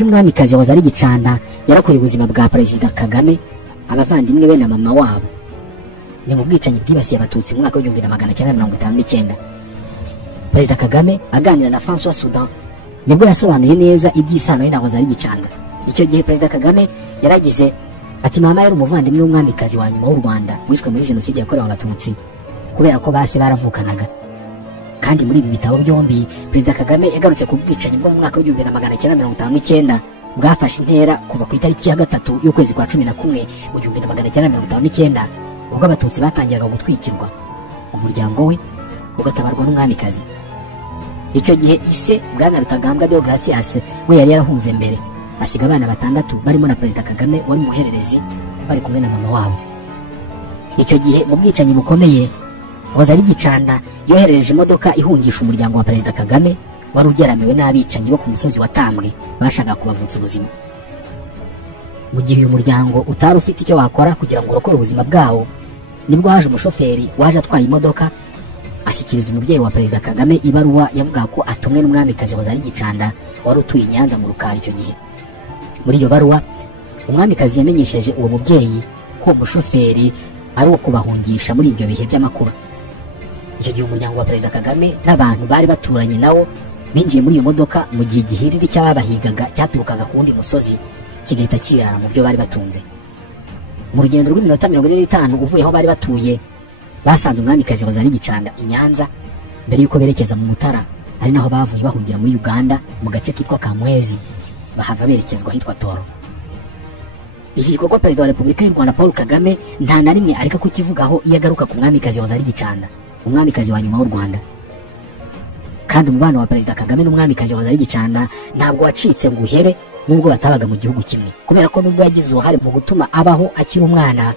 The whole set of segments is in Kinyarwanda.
ry'umwamikazi wa Zari Gicanda yarakoye ubuzima bwa Perezida Kagame, abavandimwe be na mama wabo. Ni mu bwicanyi bwibasiye abatutsi mu mwaka wa 1959. Perezida Kagame aganira na François Soudan nibwo yasobanuye neza iby'isano ye na Zari Gicanda. Icyo gihe Perezida Kagame yaragize ati mama yari umuvandimwe w'umwamikazi wa nyuma w'u Rwanda wishwe muri jenoside yakorewe abatutsi kubera ko base baravukanaga. Kandi muri ibi bitabo byombi Perezida Kagame yagarutse ku bwicanyi bwo mu mwaka wa 1959 bwafashe intera kuva ku itariki ya 3 y'ukwezi kwa 11 mu 1959 ubwo abatutsi batangiraga gutwikirwa, umuryango we ugatabarwa n'umwamikazi. Icyo gihe ise Bwana Rutagambwa Deogratias we yari yarahunze mbere, asiga abana 6 barimo na Perezida Kagame wari muhererezi bari kumwe na mama wabo. Icyo gihe mu bwicanyi bukomeye Zari Gicanda yoherereje imodoka ihungisha umuryango wa Perezida Kagame wari ugeramiwe n'abicanyi bo ku musozi wa Tambwe bashaka kubavutsa ubuzima. Mu gihe uyu muryango utari ufite icyo wakora kugira ngo urokore ubuzima bwawo, nibwo haje umushoferi waje atwaye imodoka ashyikiriza umubyeyi wa Perezida Kagame ibaruwa yavuga ko atumwe n'umwamikazi wa Zari Gicanda wari utuye i Nyanza mu Rukari icyo gihe. Muri iyo baruwa umwamikazi yamenyesheje uwo mubyeyi ko umushoferi ari uwo kubahungisha muri ibyo bihe by'amakuba. Icyo gihe umuryango wa Perezida Kagame n'abantu bari baturanye nawo binjiye muri iyo modoka mu gihe igihiriri cy'ababahigaga cyaturukaga ku wundi musozi kigahita kirara mu byo bari batunze. Mu rugendo rw'iminota 45 uvuye aho bari batuye, basanze umwamikazi wa Zari Gicanda i Nyanza mbere yuko berekeza mu Mutara, ari naho bavuye bahungira muri Uganda mu gace kitwa Kamwezi, bahava berekezwa hitwa Toro. Iki gikorwa Perezida wa Repubulika y'u Rwanda Paul Kagame nta na rimwe areka kukivugaho iyo agaruka ku mwamikazi wa Zari Gicanda, umwamikazi wa nyuma w'u Rwanda. Kandi umubano wa Perezida Kagame n'umwamikazi wa Zari Gicanda ntabwo wacitse ngo uhere nubwo batabaga mu gihugu kimwe, kubera ko nubwo yagize uruhare mu gutuma abaho akiri umwana.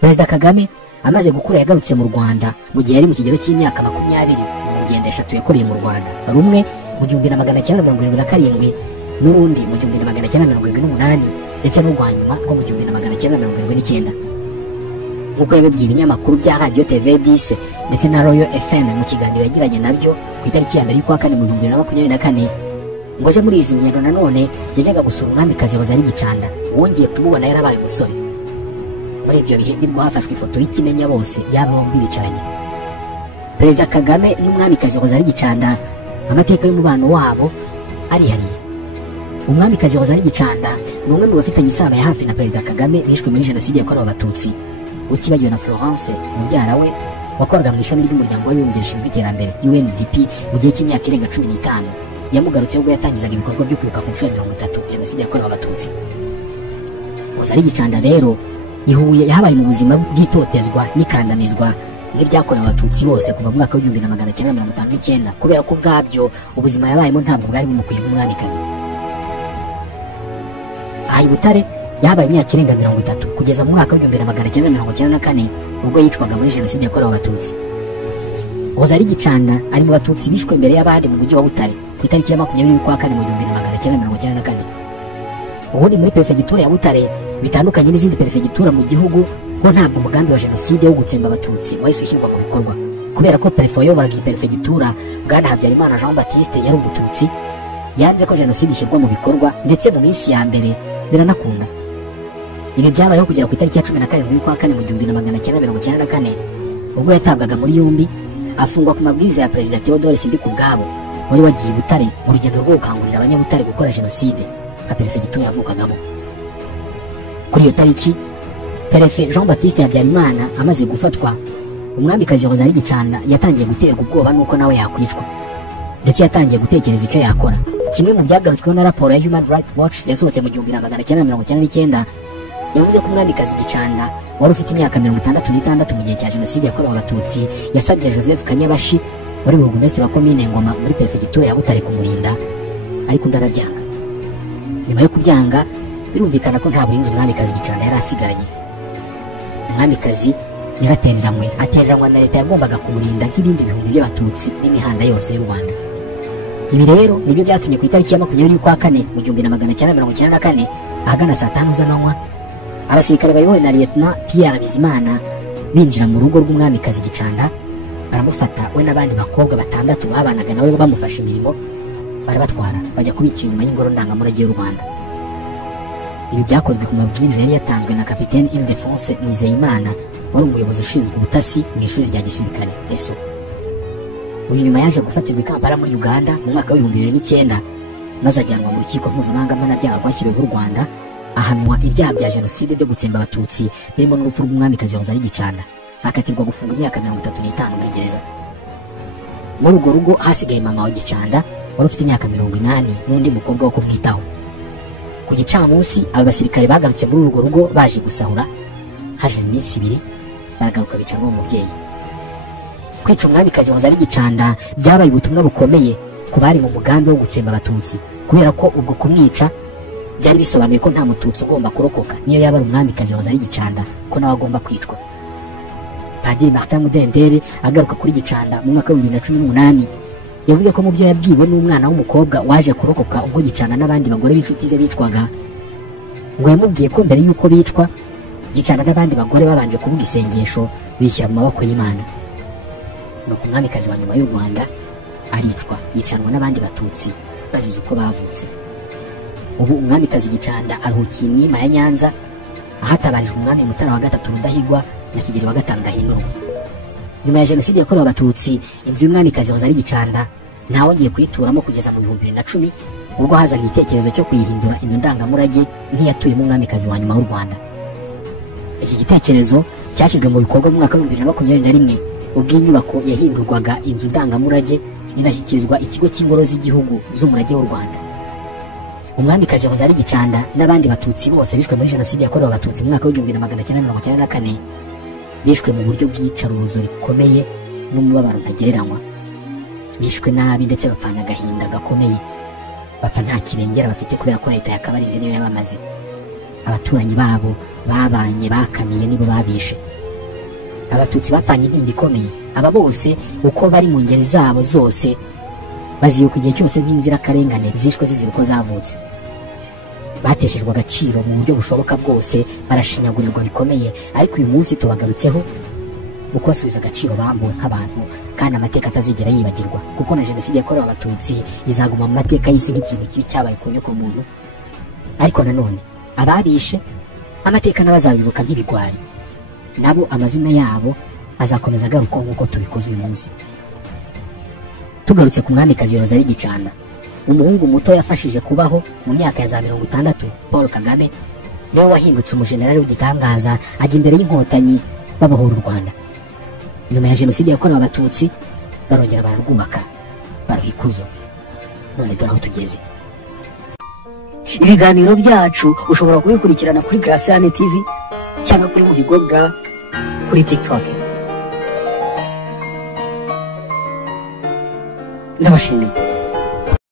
Perezida Kagame amaze gukura yagarutse mu Rwanda mu gihe yari mu kigero cy'imyaka 20 mu ngendo 3 yakoreye mu Rwanda, rumwe mu 1977 n'urundi mu 1978 ndetse n'urwa nyuma rwo mu 1979. Nk'uko yabibwiye ibinyamakuru bya Radio TV10 ndetse na Royal FM mu kiganiro yagiranye nabyo ku itariki ya 4 y'ukwa 4 mu 2024, ngo aje muri izi ngendo nanone yajyaga gusura umwamikazi wa Zari Gicanda wongeye kumubona yarabaye umusore. Muri ibyo bihe nibwo hafashwe ifoto y'ikimenya bose yaba bombi bicaranye. Perezida Kagame n'umwamikazi wa Zari Gicanda amateka y'umubano wabo arihariye. Umwamikazi wa Zari Gicanda ni umwe mu bafitanye isano ya hafi na Perezida Kagame bishwe muri jenoside yakorewe abatutsi, utibagiwe na Florence mubyara we wakoraga mu ishami ry'umuryango w'abibumbye rishinzwe iterambere UNDP mu gihe cy'imyaka irenga 15. Yamugarutse ubwo yatangizaga ibikorwa byo kwibuka ku nshuro ya 30 jenoside yakorewe abatutsi. Zari Gicanda rero ihuye yahabaye mu buzima bw'itotezwa n'ikandamizwa n'ibyakorewe abatutsi bose kuva mu mwaka wa 1959, kubera ko bwabyo ubuzima yabayemo ntabwo bwari bumukwiye nk'umwamikazi. Aha i Butare yahabaye imyaka irenga 30 kugeza mu mwaka wa 1994 ubwo yicwaga muri jenoside yakorewe abatutsi. Zari Gicanda ari mu batutsi bishwe mbere y'abandi mu mujyi wa Butare ku itariki ya 20 y'ukwa 4 mu 1994. Ubundi muri perefegitura ya Butare bitandukanye n'izindi perefegitura mu gihugu, ho ntabwo umugambi wa jenoside wo gutsemba abatutsi wahise ushyirwa mu bikorwa, kubera ko perefe wayoboraga iyi perefegitura Bwana Habyarimana Jean Baptiste yari umututsi, yanze ko jenoside ishyirwa mu bikorwa ndetse mu minsi ya mbere biranakunda. Ibi byabayeho kugera ku itariki ya 17 y'ukwa 4 mu 1994 ubwo yatabwaga muri yombi afungwa ku mabwiriza ya Perezida Theodore Sindikubwabo wari wagiye Butare mu rugendo rwo gukangurira abanyabutare gukora jenoside nka perefegitura yavukagamo. Kuri iyo tariki Perefe Jean Baptiste Habyarimana amaze gufatwa, umwamikazi wa Zari Gicanda yatangiye guterwa ubwoba nuko nawe yakwicwa, ndetse yatangiye gutekereza icyo yakora. Kimwe mu byagarutsweho na raporo ya Human Rights Watch yasohotse mu 1999 yavuze ko umwamikazi Gicanda wari ufite imyaka 66 mu gihe cya jenoside yakorewe abatutsi yasabye Joseph Kanyabashi wari burugumesitiri wa komine Ngoma muri perefegitura ya Butare kumurinda, ariko undi arabyanga. Nyuma yo kubyanga birumvikana ko nta burinzi umwamikazi Gicanda yari asigaranye. Umwamikazi yaratereranywe na leta yagombaga kumurinda nk'ibindi bihumbi by'abatutsi n'imihanda yose y'u Rwanda. Ibi rero nibyo byatumye ku itariki ya 20 y'ukwa 4 mu 1994 ahagana saa 5 z'amanywa abasirikare bayobowe na Lieutenant Pierre Bizimana binjira mu rugo rw'umwamikazi Gicanda, baramufata we n'abandi bakobwa 6 babanaga nawe bamufasha imirimo, barabatwara bajya kubica inyuma y'ingoro ndangamurage y'u Rwanda. Ibi byakozwe ku mabwiriza yari yatanzwe na Kapiteni Ildefonse Nizeyimana wari umuyobozi ushinzwe ubutasi mu ishuri rya gisirikare ESO. Uyu nyuma yaje gufatirwa i Kampala muri Uganda mu mwaka wa 2009 maze ajyanwa mu rukiko mpuzamahanga mpanabyaha rwashyiriweho u Rwanda, ahanwa ibyaha bya jenoside byo gutsemba abatutsi birimo n'urupfu rw'umwamikazi Rosalie Gicanda, akatirwa gufunga imyaka 35 muri gereza. Muri urwo rugo hasigaye mama wa Gicanda wari ufite imyaka 80 n'undi mukobwa wo kumwitaho. Ku gicamunsi aba basirikare bagarutse muri urwo rugo baje gusahura, hashize iminsi 2 baragaruka bica n'uwo mubyeyi. Kwica umwamikazi Rosalie Gicanda byabaye ubutumwa bukomeye ku bari mu mugambi wo gutsemba abatutsi, kubera ko ubwo kumwica byari bisobanuye ko nta mututsi ugomba kurokoka niyo yaba ari umwamikazi Rosalie Gicanda, ko nawe agomba kwicwa. Padiri Martin Mudendere agaruka kuri Gicanda mu mwaka wa 2018 yavuze ko mu byo yabwiwe n'umwana w'umukobwa waje kurokoka ubwo Gicanda n'abandi bagore b'inshuti ze bicwaga, ngo yamubwiye ko mbere y'uko bicwa Gicanda n'abandi bagore babanje kuvuga isengesho bishyira mu maboko y'Imana. Nuko umwamikazi wa nyuma y'u Rwanda aricwa yicanwa n'abandi batutsi bazize uko bavutse. Ubu umwamikazi Gicanda aruhukiye Mwima ya Nyanza, ahatabarijwe umwami Mutara wa gatatu Rudahigwa na Kigeli wa gatanu Ndahindurwa. Nyuma ya jenoside yakorewe abatutsi, inzu y'umwamikazi Rosalie Gicanda ntawongeye kuyituramo kugeza mu 2010 ubwo hazaga igitekerezo cyo kuyihindura inzu ndangamurage nk'iyatuyemo umwamikazi wa nyuma w'u Rwanda. Iki gitekerezo cyashyizwe mu bikorwa mu mwaka wa 2021 ubwo inyubako yahindurwaga inzu ndangamurage inashyikirizwa ikigo cy'ingoro z'igihugu z'umurage w'u Rwanda. Umwamikazi Rosalie Gicanda n'abandi batutsi bose bishwe muri jenoside yakorewe abatutsi mu mwaka wa 1994 bishwe mu buryo bw'iyicarubozo rikomeye n'umubabaro ntagereranywa. Bishwe nabi ndetse bapfana agahinda gakomeye, bapfa nta kirengera bafite kubera ko leta yakabarinze niyo yabamaze. Abaturanyi babo babanye bakamiye nibo babishe. Abatutsi bapfanye intimba ikomeye. Aba bose uko bari mu ngeri zabo zose baziyuka igihe cyose nk'inzirakarengane zishwe zizira uko zavutse. Bateshejwe agaciro mu buryo bushoboka bwose, barashinyagurirwa bikomeye, ariko uyu munsi tubagarutseho uko basubiza agaciro bambuwe nk'abantu, kandi amateka atazigera yibagirwa, kuko na jenoside yakorewe abatutsi izaguma mu mateka y'isi nk'ikintu kibi cyabaye ku nyokomuntu. Ariko nanone ababishe amateka n'abazabibuka nk'ibigwari, nabo amazina yabo azakomeza agaruka nk'uko tubikoze uyu munsi. Tugarutse ku mwamikazi Rosalie Gicanda, umuhungu muto yafashije kubaho mu myaka ya za 60, Paul Kagame niwe wahindutse umujenerali w'igitangaza, ajya imbere y'inkotanyi babohora u Rwanda. Nyuma ya jenoside yakorewe abatutsi barongera bararwubaka, baruha ikuzo. None dore aho tugeze. Ibiganiro byacu ushobora kubikurikirana kuri Graciane TV cyangwa kuri Muhigo Bwa kuri TikTok. Ndabashimiye.